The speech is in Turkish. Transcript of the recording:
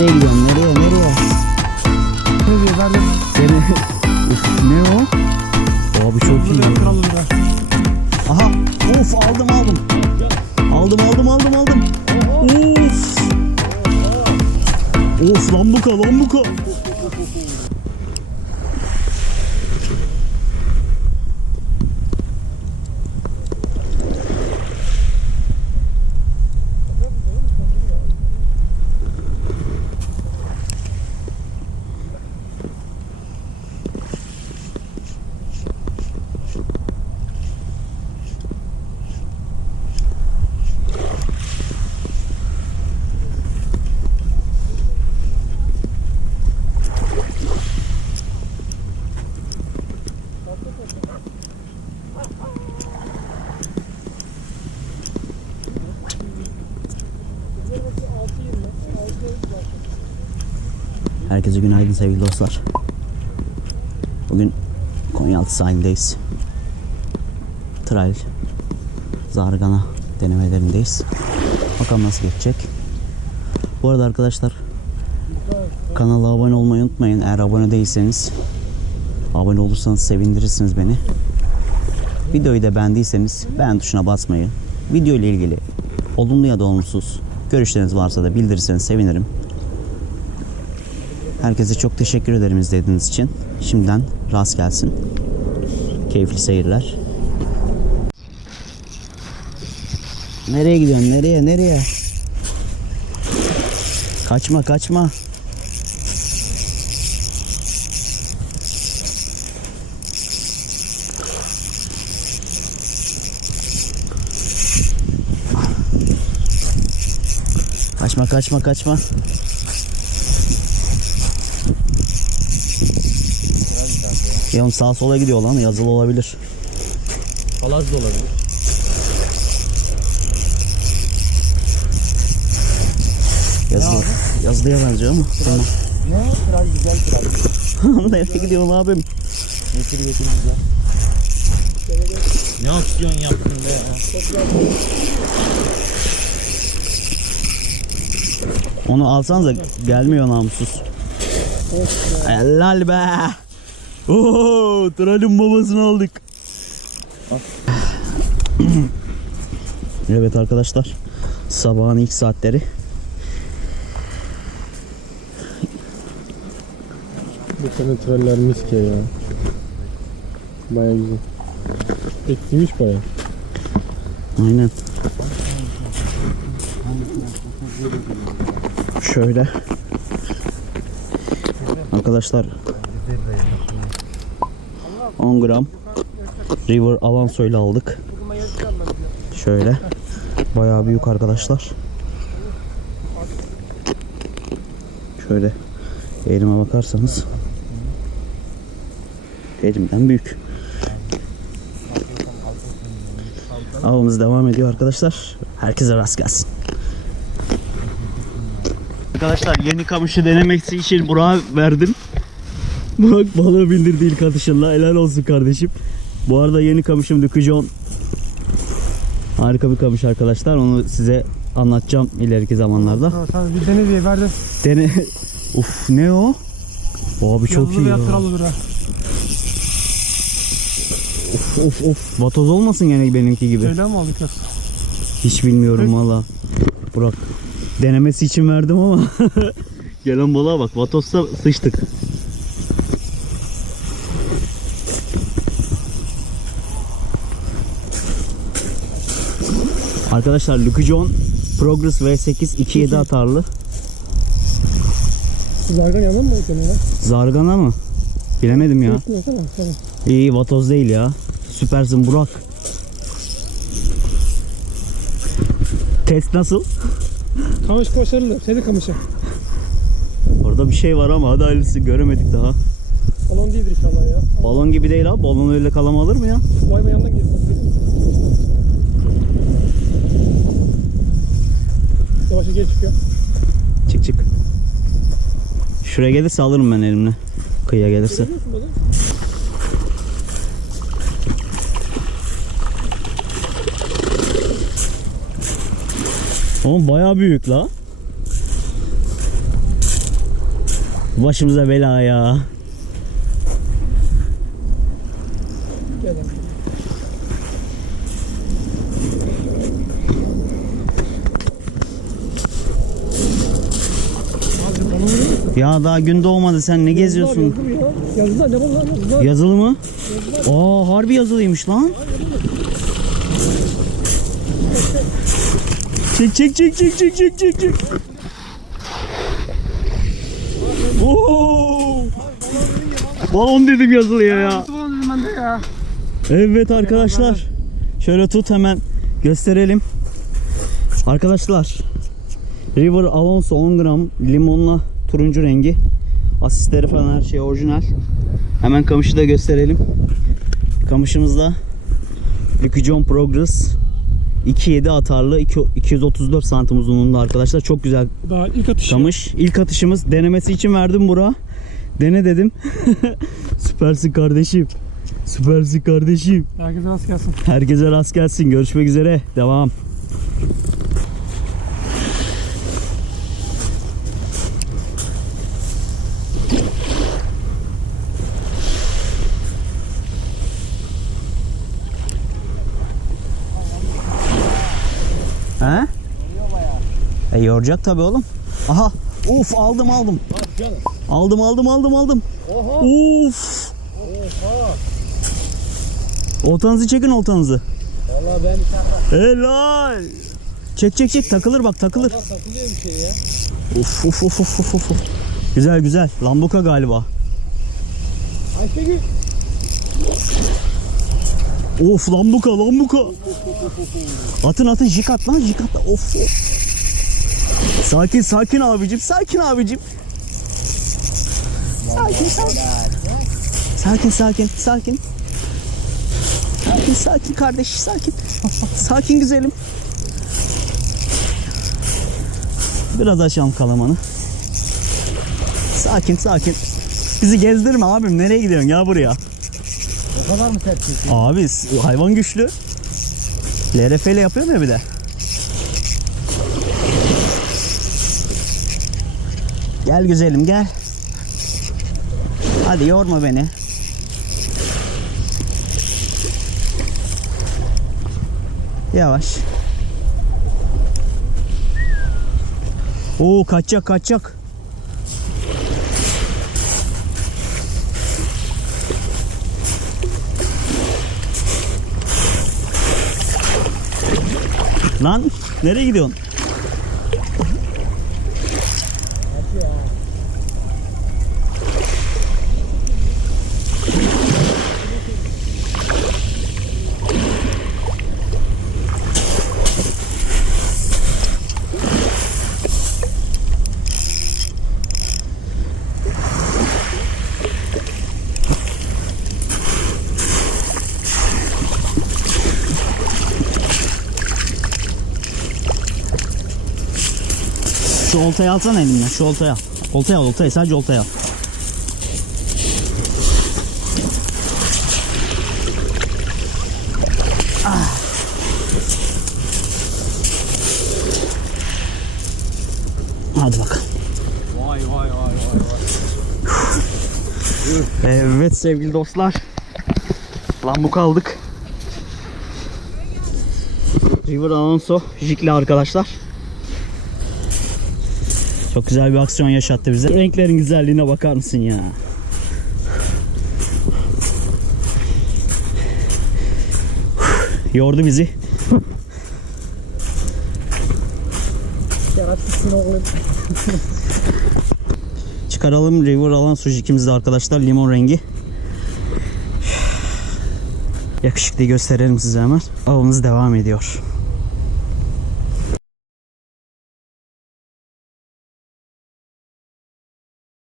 Nereye gidiyorsun? Nereye? Nereye? Nereye verdim? Seni... Uf, ne o? Abi çok iyi. Burada kralım da. Aha. Of aldım aldım. Aldım aldım aldım aldım. Of. Of lambuka lambuka. Herkese günaydın sevgili dostlar. Bugün Konyaaltı sahildeyiz. Trail, Zargana denemelerindeyiz. Bakalım nasıl geçecek. Bu arada arkadaşlar kanala abone olmayı unutmayın. Eğer abone değilseniz abone olursanız sevindirirsiniz beni. Videoyu da beğendiyseniz beğen tuşuna basmayı, video ile ilgili olumlu ya da olumsuz görüşleriniz varsa da bildirirseniz sevinirim. Herkese çok teşekkür ederim izlediğiniz için. Şimdiden rast gelsin. Keyifli seyirler. Nereye gidiyorsun? Nereye? Nereye? Kaçma, kaçma. Kaçma, kaçma, kaçma. Ya oğlum sağa sola gidiyor lan yazılı olabilir. Palaz da olabilir. Yazılı, yazılıya benziyor ama. Tamam. Ne? Kral güzel kral. Nereye gidiyorsun abim? Getir getir güzel. Ne aksiyon yaptın be ya. Onu alsanıza gelmiyor namussuz. Helal be. Oo, tralin babasını aldık. evet arkadaşlar. Sabahın ilk saatleri. Bu sene traller miske ya. Baya güzel. Etkiymiş baya. Aynen. Şöyle. Arkadaşlar 10 gram River Avanso ile aldık. Şöyle. Bayağı büyük arkadaşlar. Şöyle elime bakarsanız elimden büyük. Avımız devam ediyor arkadaşlar. Herkese rast gelsin. Arkadaşlar yeni kamışı denemek için Burak'a verdim. Burak balığı bindirdi ilk atışında. Helal olsun kardeşim. Bu arada yeni kamışım Dukujon. Harika bir kamış arkadaşlar. Onu size anlatacağım ileriki zamanlarda. Tamam bir dene diye verdim. Dene... Uf ne o? Abi çok iyi ya. olur ha. Of of of. Vatoz olmasın yani benimki gibi. Öyle mi aldık yoksa? Hiç bilmiyorum valla. Burak denemesi için verdim ama gelen balığa bak. Vatos'ta sıçtık. Arkadaşlar Lucky John Progress V8 2.7 atarlı. Zargan yanına mı ya? Zargana mı? Bilemedim ya. İyi vatoz değil ya. Süpersin Burak. Test nasıl? Kamış başarılı. Seni kamışı. Orada bir şey var ama hadi hayırlısı göremedik daha. Balon değildir inşallah ya. Balon gibi değil abi. Balon öyle kalama alır mı ya? Vay be yandan gidiyor. Yavaşça geri çıkıyor. Çık çık. Şuraya gelirse alırım ben elimle. Kıyıya gelirse. Görüyorsun. Oğlum bayağı büyük la. Başımıza bela ya. Ya daha gün doğmadı sen ne geziyorsun? Yazılar, yazılar ya. Yazılar ne bu lan? Yazılar. Yazılı mı? Aa harbi yazılıymış lan. Çek çek çek çek çek çek çek çek. Oo! Balon dedim yazılıya ya. Nasıl balon dedim ben de ya. Evet arkadaşlar. Şöyle tut hemen gösterelim. Arkadaşlar. River Alonso 10 gram limonla turuncu rengi. Asistleri falan her şey orijinal. Hemen kamışı da gösterelim. Kamışımızda Lucky John Progress 2.7 atarlı 2 234 santim uzunluğunda arkadaşlar. Çok güzel Daha ilk atışı. kamış. İlk atışımız denemesi için verdim bura. Dene dedim. Süpersin kardeşim. Süpersin kardeşim. Herkese rast gelsin. Herkese rast gelsin. Görüşmek üzere. Devam. E yoracak tabii oğlum. Aha. Uf aldım aldım. Aldım aldım aldım aldım. Uf. Oltanızı çekin oltanızı. Valla ben içeride. Helal. Çek çek çek takılır bak takılır. Takılıyor bir şey ya. Uf uf uf uf uf. Güzel güzel. Lambuka galiba. Ayşegül. Of lambuka lambuka. Atın atın jik at lan jik at. Of of. Sakin sakin abicim sakin abicim. Sakin sakin. Sakin sakin sakin. Sakin sakin kardeş sakin. Sakin güzelim. Biraz açalım kalamanı. Sakin sakin. Bizi gezdirme abim nereye gidiyorsun ya buraya? O kadar mı sert? Abi hayvan güçlü. LRF ile yapıyor mu ya bir de? Gel güzelim gel. Hadi yorma beni. Yavaş. Oo kaçacak kaçacak. Lan nereye gidiyorsun? Şu oltayı alsana elimden. Şu oltayı al. Oltayı al oltayı sadece oltayı al. Ah. Hadi bakalım. Vay vay vay vay vay. Evet sevgili dostlar. Lambuk aldık. River Alonso jikli arkadaşlar. Çok güzel bir aksiyon yaşattı bize. Renklerin güzelliğine bakar mısın ya? Yordu bizi. Çıkaralım River Alonso jikimizi de arkadaşlar limon rengi. Yakışıklı gösterelim size hemen. Avımız devam ediyor.